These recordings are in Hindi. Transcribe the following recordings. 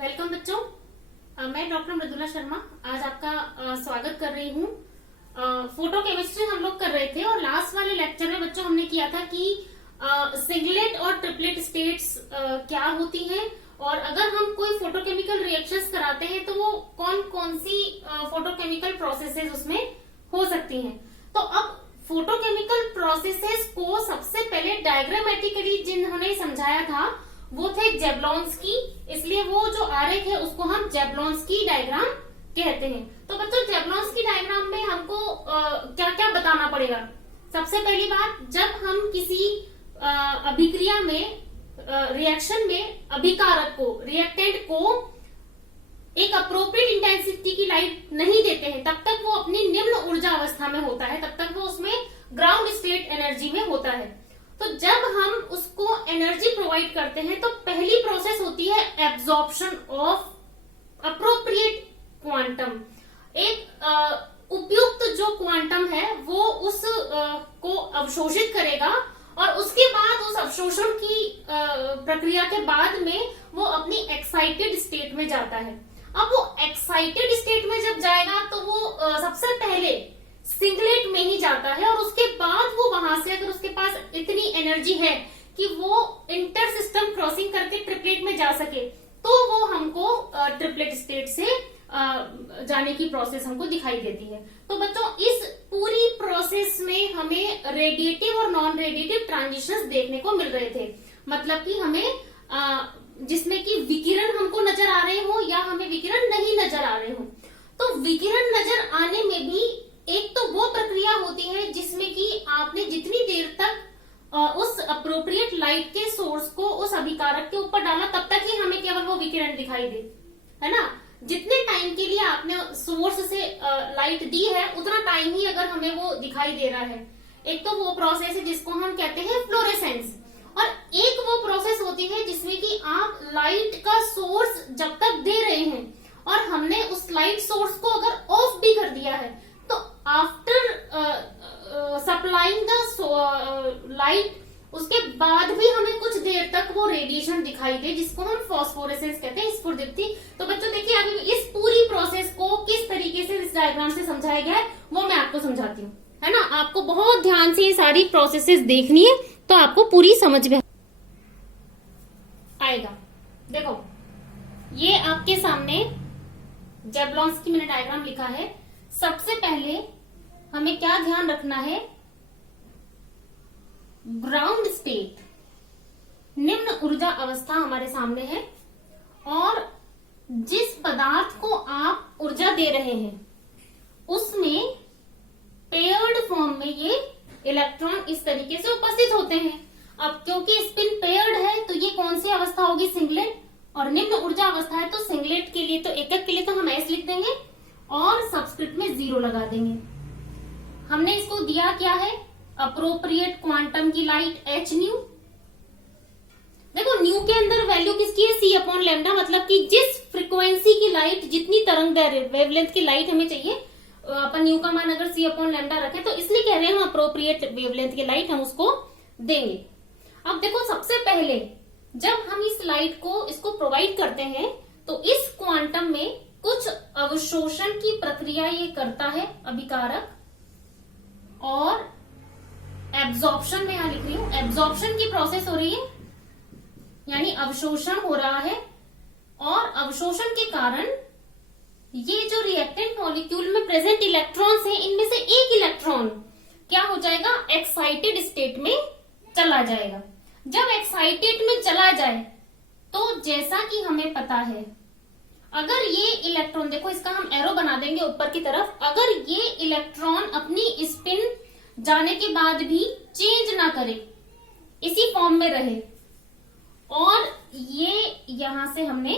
वेलकम बच्चों। मैं डॉक्टर मृदुला शर्मा आज आपका स्वागत कर रही हूँ। फोटो केमिस्ट्री हम लोग कर रहे थे और लास्ट वाले लेक्चर में बच्चों हमने किया था कि सिंगलेट और ट्रिपलेट स्टेट्स क्या होती हैं और अगर हम कोई फोटोकेमिकल रिएक्शंस कराते हैं तो वो कौन कौन सी फोटोकेमिकल प्रोसेसेस उसमें हो सकती हैं। तो अब फोटोकेमिकल प्रोसेसेस को सबसे पहले डायग्रामेटिकली जिन्होंने समझाया था वो थे जेब्लॉन्स्की, इसलिए वो जो आरेख है उसको हम जेब्लॉन्स्की डायग्राम कहते हैं। तो बच्चों जेब्लॉन्स्की डायग्राम में हमको क्या क्या बताना पड़ेगा। सबसे पहली बात, जब हम किसी अभिक्रिया में रिएक्शन में अभिकारक को रिएक्टेंट को एक अप्रोप्रिएट इंटेंसिटी की लाइट नहीं देते हैं तब तक वो अपनी निम्न ऊर्जा अवस्था में होता है, तब तक वो उसमें ग्राउंड स्टेट एनर्जी में होता है। तो जब हम उसको एनर्जी प्रोवाइड करते हैं तो पहली प्रोसेस होती है एब्जॉर्प्शन ऑफ अप्रोप्रिएट क्वांटम। एक उपयुक्त जो क्वांटम है वो उस को अवशोषित करेगा और उसके बाद उस अवशोषण की प्रक्रिया के बाद में वो अपनी एक्साइटेड स्टेट में जाता है। अब वो एक्साइटेड स्टेट में जब जाएगा तो वो सबसे पहले सिंगलेट में ही जाता है और उसके बाद वो वहां से अगर उसके पास इतनी एनर्जी है कि वो इंटर सिस्टम क्रॉसिंग करके ट्रिपलेट में जा सके तो वो हमको ट्रिपलेट स्टेट से जाने की प्रोसेस हमको दिखाई देती है। तो बच्चों इस पूरी प्रोसेस में हमें रेडिएटिव और नॉन रेडिएटिव ट्रांजिशंस देखने को मिल रहे थे, मतलब कि हमें जिसमें कि विकिरण हमको नजर आ रहे हो या हमें विकिरण नहीं नजर आ रहे हो। तो विकिरण नजर आने में भी एक तो वो प्रक्रिया होती है जिसमें कि आपने जितनी देर तक उस अप्रोप्रिएट लाइट के सोर्स को उस अभिकारक के ऊपर डाला तब तक ही हमें केवल वो विकिरण दिखाई दे, है ना। जितने टाइम के लिए आपने सोर्स से लाइट दी है उतना टाइम ही अगर हमें वो दिखाई दे रहा है। एक तो वो प्रोसेस है जिसको हम कहते हैं फ्लोरेसेंस और एक वो प्रोसेस होती है जिसमें कि आप लाइट का सोर्स जब तक दे रहे हैं और हमने उस लाइट सोर्स को अगर ऑफ भी कर दिया है तो आफ्टर सप्लाइंग द लाइट उसके बाद भी हमें कुछ देर तक वो रेडिएशन दिखाई दे जिसको हम फॉस्फोरेसेंस कहते हैं, स्फुरदीप्ति। तो बच्चों देखिए अभी इस पूरी प्रोसेस को किस तरीके से इस डायग्राम से समझाया गया है वो मैं आपको समझाती हूँ, है ना। आपको बहुत ध्यान से ये सारी प्रोसेसेस देखनी है तो आपको पूरी समझ में आएगा। देखो ये आपके सामने जेब्लॉन्स्की मैंने डायग्राम लिखा है। सबसे पहले हमें क्या ध्यान रखना है, ग्राउंड स्टेट निम्न ऊर्जा अवस्था हमारे सामने है और जिस पदार्थ को आप ऊर्जा दे रहे हैं उसमें पेयर्ड फॉर्म में ये इलेक्ट्रॉन इस तरीके से उपस्थित होते हैं। अब क्योंकि स्पिन पेयर्ड है तो ये कौन सी अवस्था होगी, सिंगलेट, और निम्न ऊर्जा अवस्था है तो सिंगलेट के लिए तो एकक के लिए तो हम एस लिख देंगे और सबस्क्रिप्ट में 0 लगा देंगे। हमने इसको दिया क्या है, अप्रोप्रिएट क्वांटम की लाइट h न्यू। देखो न्यू के अंदर वैल्यू किसकी है, c अपॉन लैम्डा, मतलब कि जिस फ्रीक्वेंसी की लाइट, जितनी तरंग वेवलेंथ की लाइट हमें चाहिए अपन न्यू का मान अगर c अपॉन लैम्डा रखे तो इसलिए कह रहे हैं हम अप्रोप्रिएट वेवलेंथ की लाइट हम उसको देंगे। अब देखो सबसे पहले जब हम इस लाइट को इसको प्रोवाइड करते हैं तो इस क्वांटम में कुछ अवशोषण की प्रक्रिया ये करता है अभिकारक और एब्जॉर्प्शन में यहां लिख रही हूं, एब्जॉर्प्शन की प्रोसेस हो रही है यानी अवशोषण हो रहा है और अवशोषण के कारण ये जो रिएक्टेंट मॉलिक्यूल में प्रेजेंट इलेक्ट्रॉन्स हैं इनमें से एक इलेक्ट्रॉन क्या हो जाएगा, एक्साइटेड स्टेट में चला जाएगा। जब एक्साइटेड में चला जाए तो जैसा कि हमें पता है अगर ये इलेक्ट्रॉन, देखो इसका हम एरो बना देंगे ऊपर की तरफ, अगर ये इलेक्ट्रॉन अपनी स्पिन जाने के बाद भी चेंज ना करे, इसी फॉर्म में रहे और ये यहां से हमने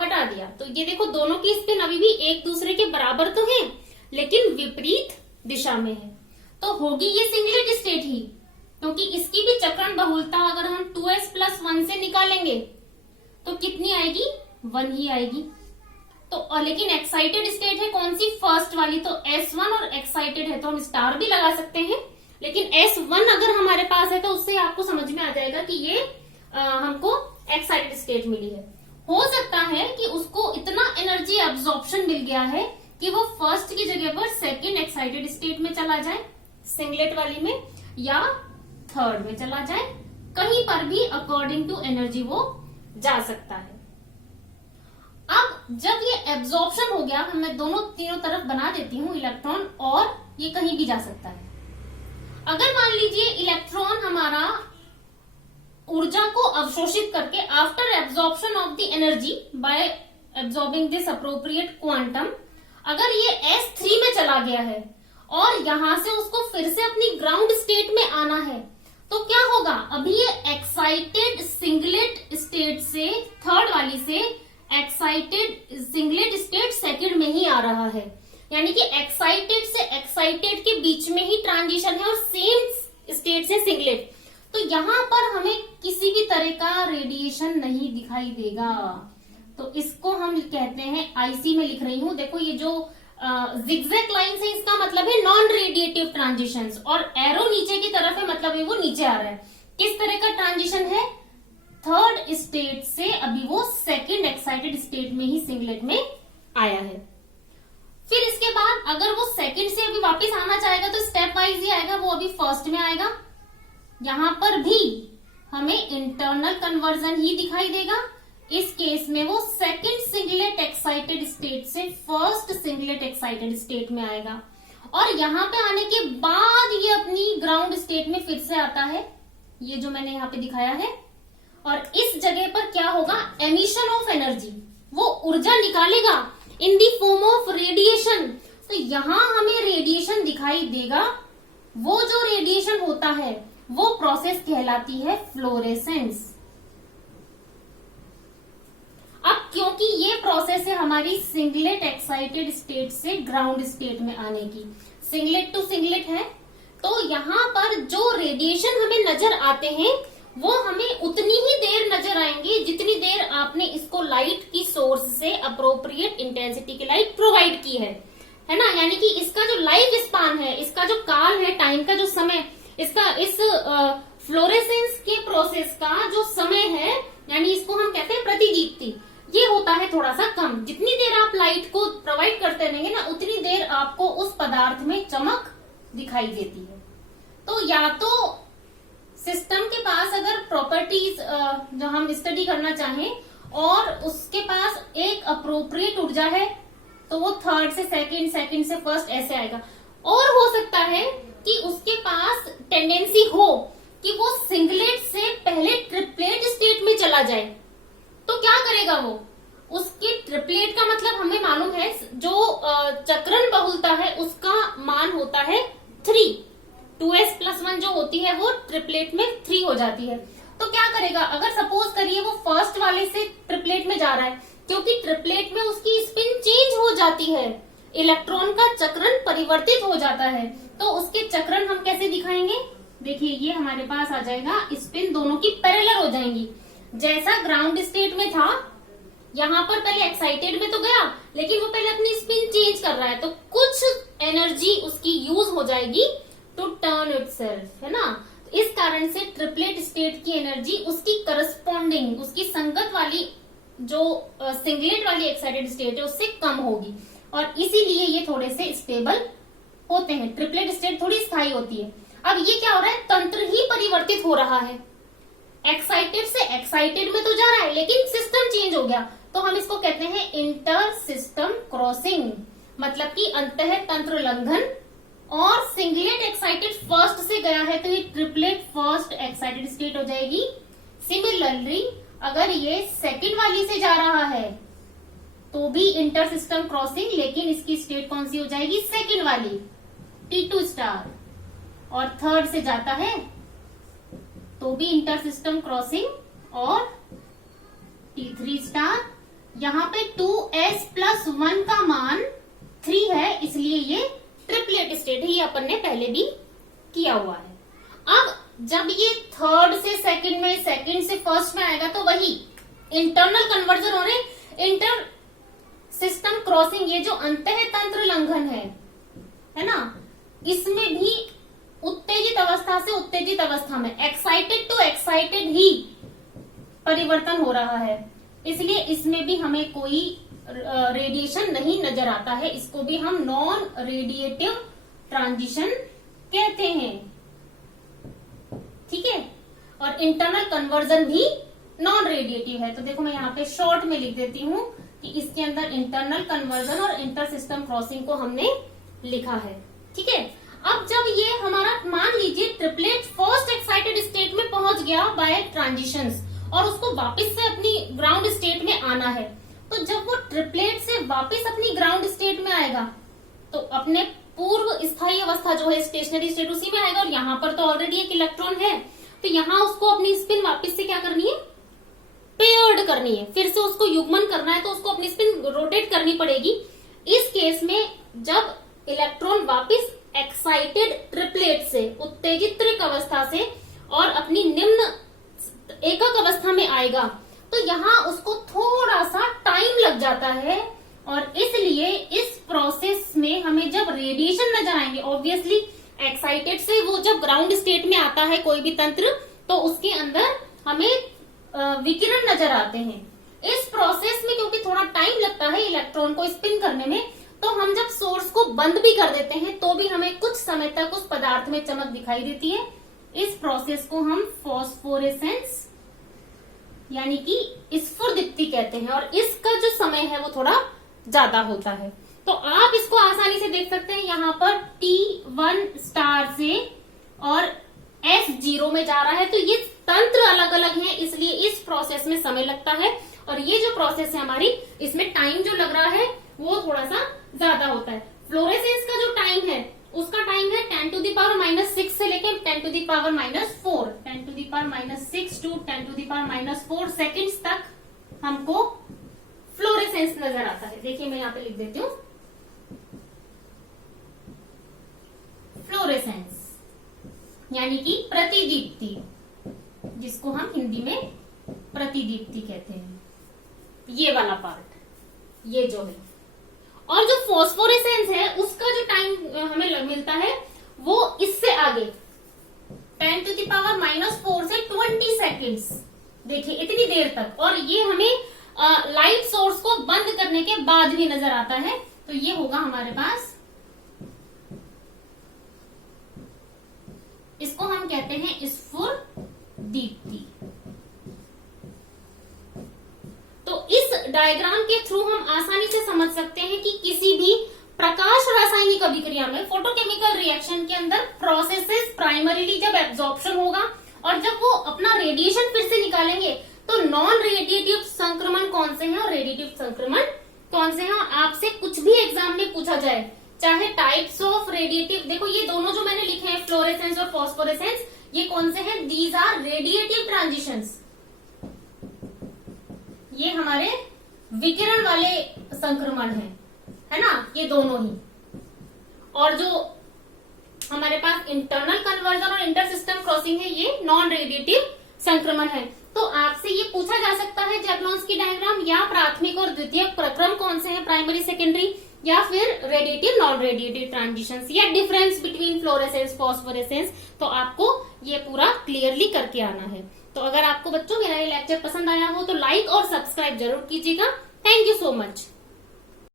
हटा दिया तो ये देखो दोनों की स्पिन अभी भी एक दूसरे के बराबर तो है लेकिन विपरीत दिशा में है, तो होगी ये सिंगलेट स्टेट ही, क्योंकि इसकी भी चक्रण बहुलता अगर हम 2s+1 से निकालेंगे तो कितनी आएगी, 1 ही आएगी। तो लेकिन एक्साइटेड स्टेट है कौन सी, फर्स्ट वाली, तो S1 और एक्साइटेड है तो हम स्टार भी लगा सकते हैं, लेकिन S1 अगर हमारे पास है तो उससे आपको समझ में आ जाएगा कि ये हमको एक्साइटेड स्टेट मिली है। हो सकता है कि उसको इतना एनर्जी एब्जॉर्प्शन मिल गया है कि वो फर्स्ट की जगह पर सेकेंड एक्साइटेड स्टेट में चला जाए सिंगलेट वाली में, या थर्ड में चला जाए, कहीं पर भी अकॉर्डिंग टू एनर्जी वो जा सकता है। अब जब ये एब्जॉर्प्शन हो गया, मैं दोनों तीनों तरफ बना देती हूं इलेक्ट्रॉन, और ये कहीं भी जा सकता है। अगर मान लीजिए इलेक्ट्रॉन हमारा ऊर्जा को अवशोषित करके after absorption of the energy by absorbing this appropriate quantum, अगर ये S3 में चला गया है और यहां से उसको फिर से अपनी ग्राउंड स्टेट में आना है, तो क्या होगा? अभी ये एक्साइटेड सिंगलेट स्टेट से, थर्ड वाली से एक्साइटेड सिंगलेट स्टेट सेकंड में ही आ रहा है, यानी कि एक्साइटेड से एक्साइटेड के बीच में ही ट्रांजिशन है और सेम स्टेट से सिंगलेट। तो यहां पर हमें किसी भी तरह का रेडिएशन नहीं दिखाई देगा, तो इसको हम कहते हैं, आईसी में लिख रही हूं, देखो ये जो जिगजैग लाइन से इसका मतलब है नॉन रेडिएटिव ट्रांजिशंस, और एरो नीचे की तरफ है, मतलब है वो नीचे आ रहा है। किस तरह का ट्रांजिशन है? थर्ड स्टेट से अभी वो सेकंड एक्साइटेड स्टेट में ही सिंगलेट में आया है। फिर इसके बाद अगर वो सेकंड से अभी वापस आना चाहेगा तो स्टेप वाइज ही आएगा, वो अभी फर्स्ट में आएगा। यहां पर भी हमें इंटरनल कन्वर्जन ही दिखाई देगा। इस केस में वो सेकंड सिंगलेट एक्साइटेड स्टेट से फर्स्ट सिंगलेट एक्साइटेड स्टेट में आएगा, और यहां पे आने के बाद ये अपनी ग्राउंड स्टेट में फिर से आता है, ये जो मैंने यहाँ पे दिखाया है। और इस जगह पर क्या होगा? एमिशन ऑफ एनर्जी, वो ऊर्जा निकालेगा इन दी फॉर्म ऑफ रेडिएशन। तो यहां हमें रेडिएशन दिखाई देगा। वो जो रेडिएशन होता है वो प्रोसेस कहलाती है फ्लोरेसेंस। अब क्योंकि ये प्रोसेस है हमारी सिंगलेट एक्साइटेड स्टेट से ग्राउंड स्टेट में आने की, सिंगलेट टू सिंगलेट है, तो यहाँ पर जो रेडिएशन हमें नजर आते हैं वो हमें उतनी ही देर नजर आएंगे जितनी देर आपने इसको लाइट की सोर्स से अप्रोप्रिएट इंटेंसिटी की लाइट प्रोवाइड की है ना। यानी कि इसका जो लाइफ स्पान है, इसका जो काल है, टाइम का जो समय, इसका इस फ्लोरेसेंस के प्रोसेस का जो समय है, यानी इसको हम कहते हैं प्रतिदीप्ति, ये होता है थोड़ा सा कम। जितनी देर आप लाइट को प्रोवाइड करते रहेंगे ना, उतनी देर आपको उस पदार्थ में चमक दिखाई देती है। तो या तो सिस्टम के पास अगर प्रॉपर्टीज जो हम स्टडी करना चाहें और उसके पास एक अप्रोप्रिएट ऊर्जा है, तो वो थर्ड से सेकंड, सेकंड से फर्स्ट ऐसे आएगा। और हो सकता है कि उसके पास टेंडेंसी हो कि वो सिंगलेट से पहले ट्रिपलेट स्टेट में चला जाए, तो क्या करेगा वो? उसके ट्रिपलेट का मतलब हमें मालूम है, जो चक्रण बहुलता है उसका मान होता है 3, 2s+1 जो होती है वो ट्रिपलेट में 3 हो जाती है। तो क्या करेगा? अगर सपोज करिए वो फर्स्ट वाले से ट्रिपलेट में जा रहा है, क्योंकि ट्रिपलेट में उसकी स्पिन चेंज हो जाती है, इलेक्ट्रॉन का चक्रण परिवर्तित हो जाता है, तो उसके चक्रण हम कैसे दिखाएंगे? देखिए ये हमारे पास आ जाएगा, स्पिन दोनों की पैरेलल हो जाएंगी। जैसा ग्राउंड स्टेट में था, यहाँ पर पहले एक्साइटेड में तो गया, लेकिन वो पहले अपनी स्पिन चेंज कर रहा है, तो कुछ एनर्जी उसकी यूज हो जाएगी टू टर्न इटसेल्फ, है ना। तो इस कारण से ट्रिपलेट स्टेट की एनर्जी उसकी करस्पॉन्डिंग, उसकी संगत वाली जो सिंगलेट वाली एक्साइटेड स्टेट है उससे कम होगी, और इसीलिए ये थोड़े से स्टेबल होते हैं। ट्रिपलेट स्टेट थोड़ी स्थायी होती है। अब ये क्या हो रहा है? तंत्र ही परिवर्तित हो रहा है, एक्साइटेड से एक्साइटेड में तो जा रहा है, लेकिन सिस्टम चेंज हो गया, तो हम इसको कहते हैं इंटर सिस्टम क्रॉसिंग, मतलब कि अंतः तंत्र लंघन। और सिंगलेट एक्साइटेड फर्स्ट से गया है तो ये ट्रिपलेट फर्स्ट एक्साइटेड स्टेट हो जाएगी। सिमिलरली अगर ये सेकंड वाली से जा रहा है तो भी इंटर सिस्टम क्रॉसिंग, लेकिन इसकी स्टेट कौन सी हो जाएगी? सेकंड वाली, T2 स्टार। और थर्ड से जाता है तो भी इंटर सिस्टम क्रॉसिंग और T3 स्टार। यहाँ पे 2s+1 का मान 3 है, इसलिए ये ट्रिपलेट स्टेट है, ये अपन ने पहले भी किया हुआ है। अब जब ये थर्ड से सेकंड में, सेकंड से फर्स्ट में आएगा, तो वही इंटरनल कन्वर्जन हो रहे, इंटर सिस्टम क्रॉसिंग, ये जो अंतः तंत्र लंघन है ना, इसमें भी उत्तेजित अवस्था से उत्तेजित अवस्था में, एक्साइटेड टू एक्साइटेड ही परिवर्तन हो रहा है। इसलिए इसमें भी हमें कोई रेडिएशन नहीं नजर आता है। इसको भी हम नॉन रेडिएटिव ट्रांजिशन कहते हैं। ठीक है, और इंटरनल कन्वर्जन भी नॉन रेडिएटिव है। तो देखो मैं यहाँ पे शॉर्ट में लिख देती हूँ कि इसके अंदर इंटरनल कन्वर्जन और इंटर सिस्टम क्रॉसिंग को हमने लिखा है। ठीक है, अब जब ये हमारा मान लीजिए ट्रिपलेट फर्स्ट एक्साइटेड स्टेट में पहुंच गया बाय ट्रांजिशंस और उसको वापस से अपनी ग्राउंड स्टेट में आना है, तो जब वो ट्रिपलेट से वापस अपनी ग्राउंड स्टेट में आएगा तो अपने पूर्व स्थायी अवस्था जो है स्टेशनरी स्टेट उसी में आएगा। और यहाँ पर तो ऑलरेडी एक इलेक्ट्रॉन है, तो यहाँ उसको अपनी स्पिन वापस से क्या करनी है, पेयर्ड करनी है, फिर से उसको युग्मन करना है, तो उसको अपनी स्पिन रोटेट करनी पड़ेगी। इस केस में जब इलेक्ट्रॉन वापस एक्साइटेड ट्रिपलेट से उत्तेजित त्रिक अवस्था से और अपनी निम्न एकक अवस्था में आएगा तो यहाँ उसको थोड़ा सा टाइम लग जाता है। और इसलिए इस प्रोसेस में हमें जब रेडिएशन नजर आएंगे, ऑब्वियसली एक्साइटेड से वो जब ग्राउंड स्टेट में आता है कोई भी तंत्र, तो उसके अंदर हमें विकिरण नजर आते हैं। इस प्रोसेस में क्योंकि थोड़ा टाइम लगता है इलेक्ट्रॉन को स्पिन करने में, तो हम जब सोर्स को बंद भी कर देते हैं तो भी हमें कुछ समय तक उस पदार्थ में चमक दिखाई देती है। इस प्रोसेस को हम फॉस्फोरेसेंस यानी कि स्फुरदीप्ति कहते हैं, और इसका जो समय है वो थोड़ा ज्यादा होता है। तो आप इसको आसानी से देख सकते हैं, यहाँ पर T1 स्टार से और S0 में जा रहा है, तो ये तंत्र अलग अलग हैं, इसलिए इस प्रोसेस में समय लगता है। और ये जो प्रोसेस है हमारी, इसमें टाइम जो लग रहा है वो थोड़ा सा ज्यादा होता है। फ्लोरेसेंस का जो टाइम है उसका टाइम है 10⁻⁻6 से लेकर 10⁻⁻4, 10⁻⁻6 टू 10⁻⁻4 सेकेंड्स तक हमको फ्लोरेसेंस नजर आता है। देखिए मैं यहाँ पे लिख देती हूँ फ्लोरेसेंस यानी कि प्रतिदीप्ति, जिसको हम हिंदी में प्रतिदीप्ति कहते हैं, ये वाला पार्ट ये जो है। और जो फॉस्फोरेसेंस है उसका जो टाइम हमें मिलता है वो इससे आगे 10⁻⁻4 से 20 सेकेंड्स, देखिए इतनी देर तक। और ये हमें लाइट सोर्स को बंद करने के बाद भी नजर आता है। तो ये होगा हमारे पास, इसको हम कहते हैं स्फुरदीप्ति। तो इस डायग्राम के थ्रू हम आसानी से समझ सकते हैं कि किसी भी प्रकाश रासायनिक अभिक्रिया में, फोटोकेमिकल रिएक्शन के अंदर प्रोसेसेस प्राइमरीली जब एब्जॉर्प्शन होगा और जब वो अपना रेडिएशन फिर से निकालेंगे तो नॉन रेडिएटिव संक्रमण कौन से हैं और रेडिएटिव संक्रमण कौन से हैं। और आपसे कुछ भी एग्जाम में पूछा जाए, चाहे टाइप्स ऑफ रेडिएटिव, देखो ये दोनों जो मैंने लिखे हैं फ्लोरेसेंस और फॉस्फोरेसेंस, ये कौन से हैं, दीज आर रेडिएटिव ट्रांजिशंस, ये हमारे विकिरण वाले संक्रमण है ना, ये दोनों ही। और जो हमारे पास इंटरनल कन्वर्जन और इंटर सिस्टम क्रॉसिंग है, ये नॉन रेडिएटिव संक्रमण है। तो आपसे ये पूछा जा सकता है जैवलॉन्स की डायग्राम या प्राथमिक और द्वितीयक प्रक्रम कौन से हैं, प्राइमरी सेकेंडरी, या फिर रेडिएटिव नॉन रेडिएटिव ट्रांजिशंस, या डिफरेंस बिटवीन फ्लोरेसेंस फॉस्फोरेसेंस। तो आपको ये पूरा क्लियरली करके आना है। तो अगर आपको बच्चों मेरा ये लेक्चर पसंद आया हो तो लाइक और सब्सक्राइब जरूर कीजिएगा। Thank you so much.